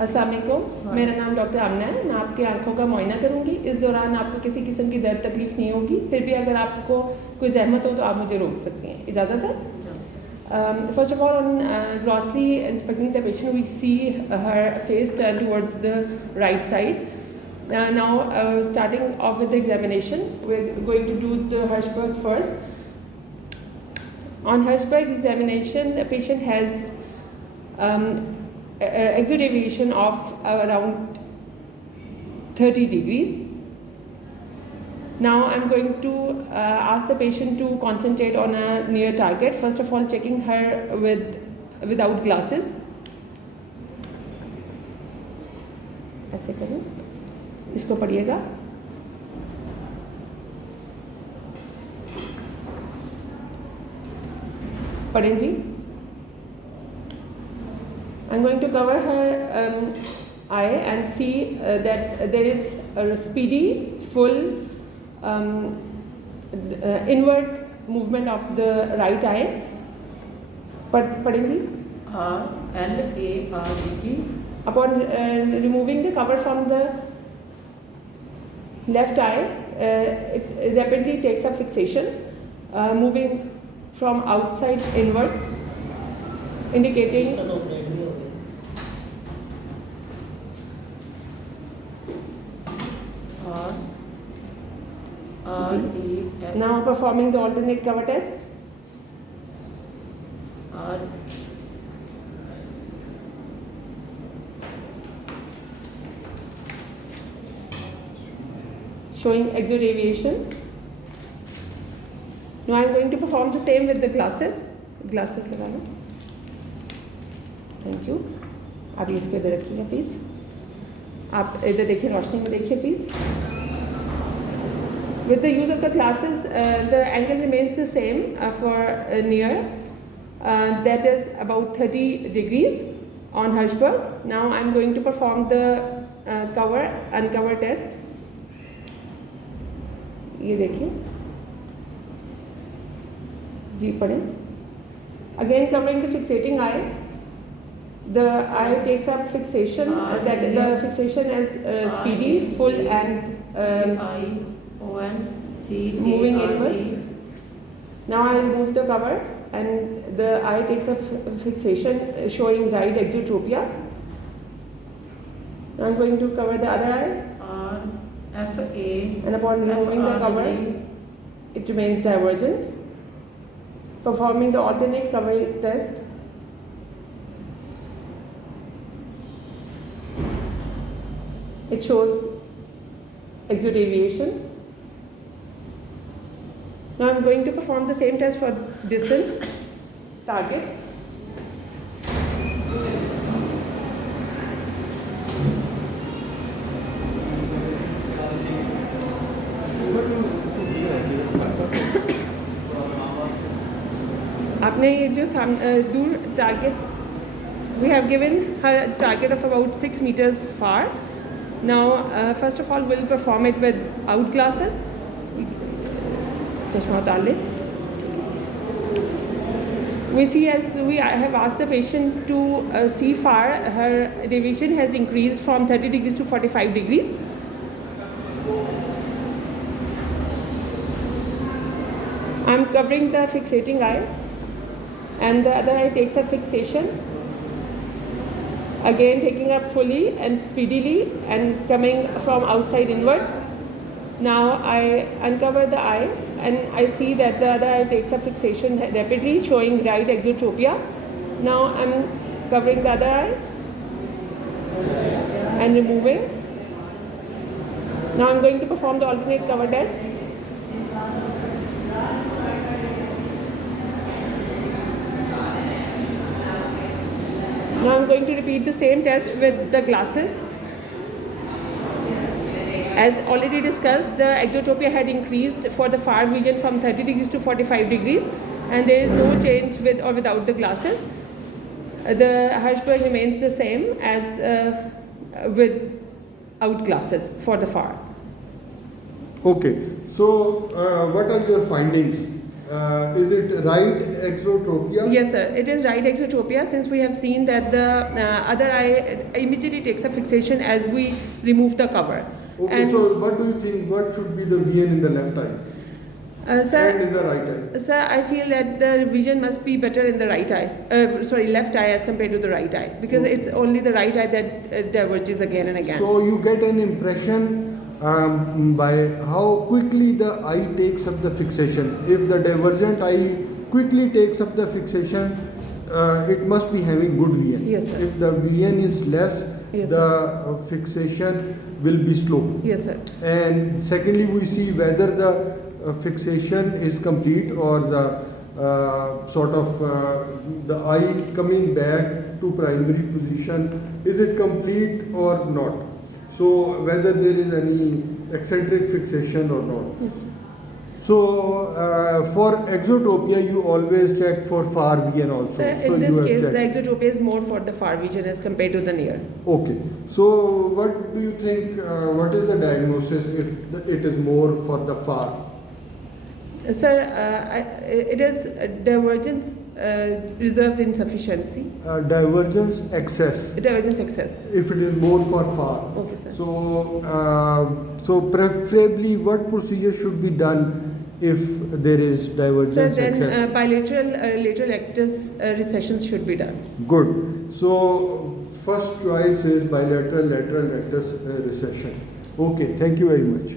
अस्सलाम वालेकुम, मेरा नाम डॉक्टर आमना है। मैं आपकी आंखों का मुआयना करूंगी। इस दौरान आपको किसी किस्म की दर्द तकलीफ नहीं होगी। फिर भी अगर आपको कोई जहमत हो तो आप मुझे रोक सकती हैं। इजाज़त है? First of all, on grossly inspecting the patient, we see her face turn towards the right side. Now, starting off with the examination, we're going to do the Hirschberg first. On Hirschberg examination, the patient has exudaviation of around 30 degrees. Now I'm going to ask the patient to concentrate on a near target. First of all, checking her without glasses. ऐसे करें, इसको पढ़िएगा। पढ़ें जी। I'm going to cover her eye and see that there is a speedy, full inward movement of the right eye. Pardon. R-L-A-R-D-E. Upon removing the cover from the left eye, it rapidly takes up fixation, moving from outside inwards, indicating R-E-F. Now performing the alternate cover test. R. Showing exudaviation. Now I am going to perform the same with the glasses. Glasses लगा लो. Thank you. आप इस पे इधर रखिएगा please. आप इधर देखिए, रोशनी में देखिए please. With the use of the glasses, the angle remains the same for near. That is about 30 degrees on Hirschberg. Now I am going to perform the uncover test. ये देखिए जी, पढ़ें. Again covering the fixating eye. The eye takes up fixation. That the fixation is speedy, full, and moving inwards. Now I remove the cover and the eye takes up fixation, showing right exotropia. Now I'm going to cover the other eye. R-F-A. And upon removing the cover, it remains divergent. Performing the alternate cover test. It shows exudaviation. Now I'm going to perform the same test for distant target. आपने ये जो दूर target, we have given her a target of about 6 meters far. Now first of all we'll perform it without glasses. चश्मा उतार ले. We see, as I have asked the patient to see far, her deviation has increased from 30 degrees to 45 degrees. I'm covering the fixating eye and the other eye takes up fixation. Again taking up fully and speedily and coming from outside inwards. Now I uncover the eye and I see that the other eye takes up fixation rapidly, showing right exotropia. Now I'm covering the other eye and removing. Now I'm going to perform the alternate cover test. Now I'm going to repeat the same test with the glasses. As already discussed, the exotropia had increased for the far vision from 30 degrees to 45 degrees, and there is no change with or without the glasses. The Hirschberg remains the same as without glasses for the far. Okay, so what are your findings Is it right exotropia? Yes, sir. It is right exotropia, since we have seen that the other eye immediately takes a fixation as we remove the cover. Okay, And, so what do you think? What should be the VN in the left eye and sir, in the right eye? sir, I feel that the vision must be better in the right eye. Left eye as compared to the right eye, because Okay. it's only the right eye that diverges again and again. So you get an impression by how quickly the eye takes up the fixation. If the divergent eye quickly takes up the fixation, it must be having good VN. Yes, sir. If the VN is less, Yes, the fixation will be slow. Yes, sir. And secondly, we see whether the fixation is complete or the the eye coming back to primary position, is it complete or not? So whether there is any eccentric fixation or not. Yes. So for exotropia, you always check for far VN also. Sir, so in you this have case, checked. the exotropia is more for the far vision as compared to the near. Okay. So what do you think? What is the diagnosis if it is more for the far? Sir, it is divergence reserves insufficiency. Divergence excess. Divergence excess. If it is more for far. Okay, sir. So preferably, what procedure should be done if there is Sir, divergence then excess? bilateral lateral actus recessions should be done. Good. So first choice is bilateral lateral rectus recession. Okay. Thank you very much.